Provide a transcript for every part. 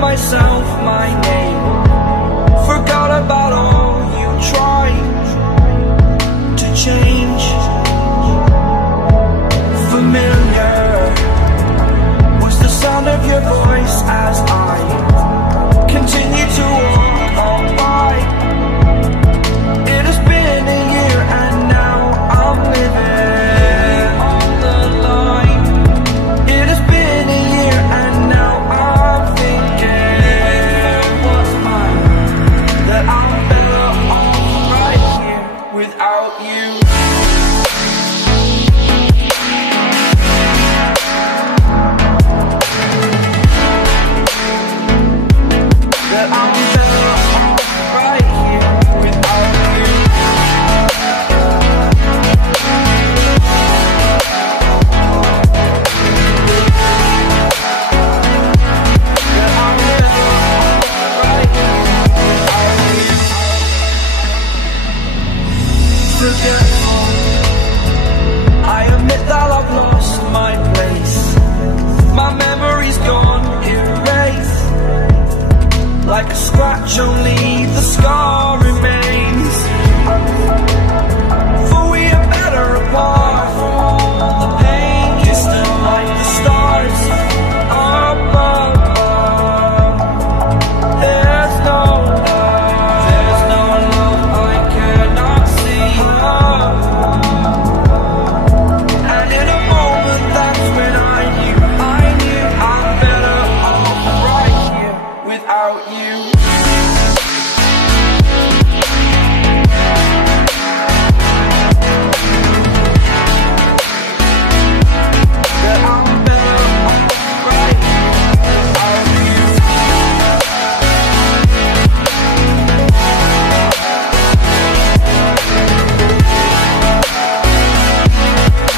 myself my name. Forgot about all you tried to change. Familiar was the sound of your voice as I continue to walk by. It has been a year and now I'm living on the line. It has been a year and now I'm thinking what's mine, that I'm better off right here without you. That I'm better off right here without you. That I'm better off right here without you. Forgetful, I admit that I've lost my place. My memory's gone erased. Like a scratch, only the scar remains. For we are better apart from all the pain. Distant like the stars above. There's no love I cannot see. And in a moment, that's when I knew I'm better off right here without you. That I'm better off right here without you.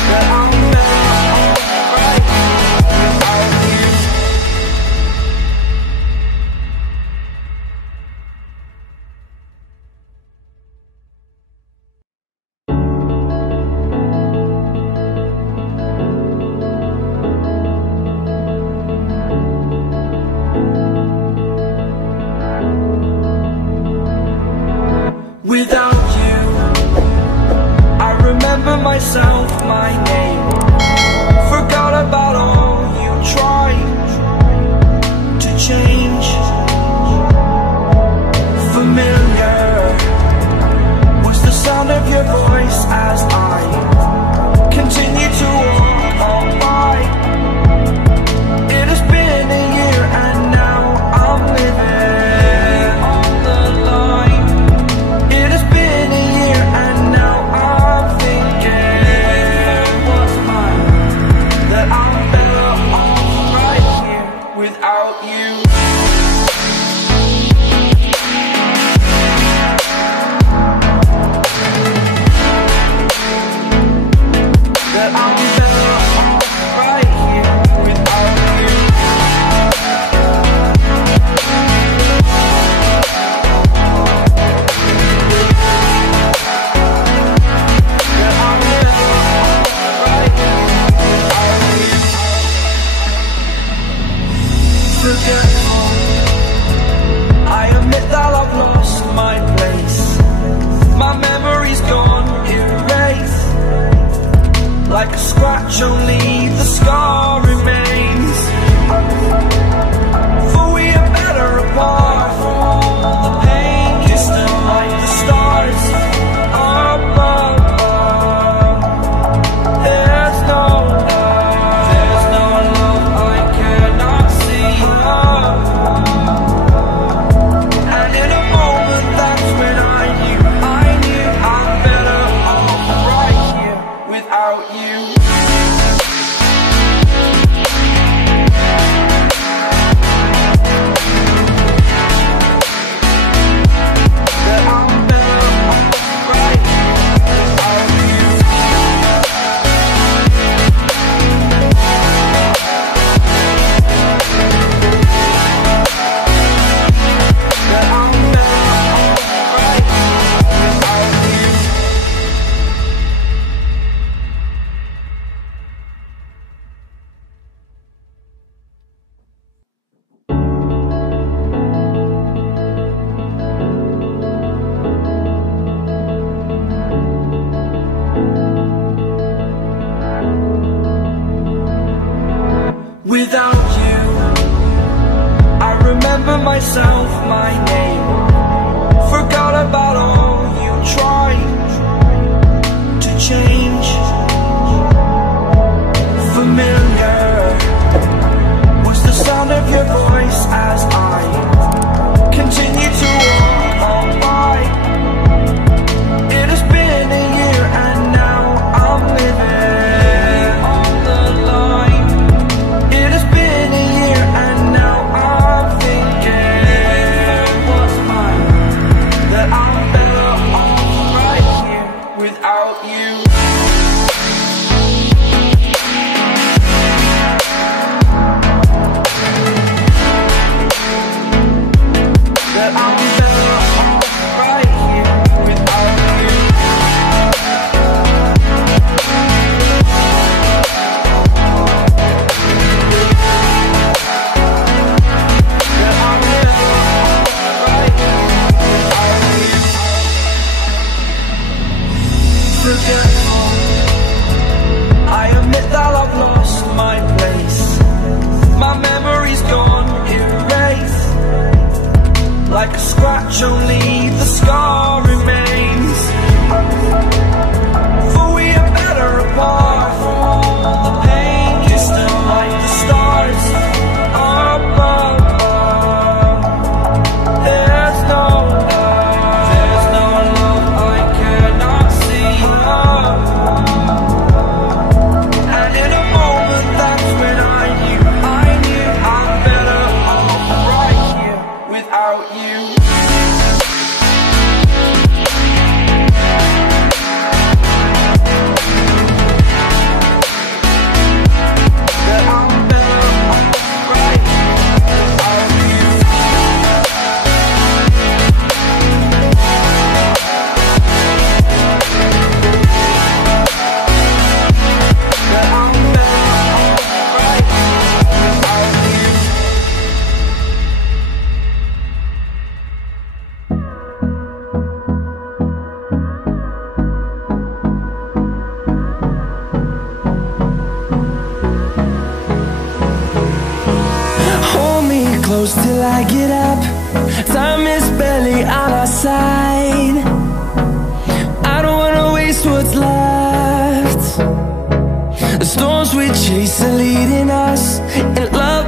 That I'm better off right here without you. Without you, I remember myself, my name. Forgot about all you tried to change. Familiar was the sound of your voice as I continue to walk by. It has been a year and now I'm living on the line. It has been a year and now I'm thinking what's mine, that I'm better off right here without you. That I'm better off right here without you. That I'm better off right here without you. Forgetful, I admit that I've lost my place. My memory's gone erased. Like a scratch, only the scar remains. For we are better apart from all the pain. Distant like the stars above. There's no love I cannot see. And in a moment, that's when I knew I'm better off right here without you. my name. Forgot about all you tried to change. Familiar was the sound of your voice as I continue to walk on by. It has been a year and now I'm living on the line. It has been a year and now I'm thinking what's mine, that I'm better off right here without you. That I'm better off right here without you. That I'm better off right here without you. Forgetful, I admit that I've lost my place. My memory's gone erased. Like a scratch, only the scar remains. For we are better apart from all the pain. You're still like the stars above. There's no love I cannot see. And in a moment, that's when I knew I'm better off right here without you. That I'm better off right here without you. That I'm better off right here without you. Hold me close till I get up. Time is barely on our side. I don't wanna waste what's left. The storms we chase are leading us, and love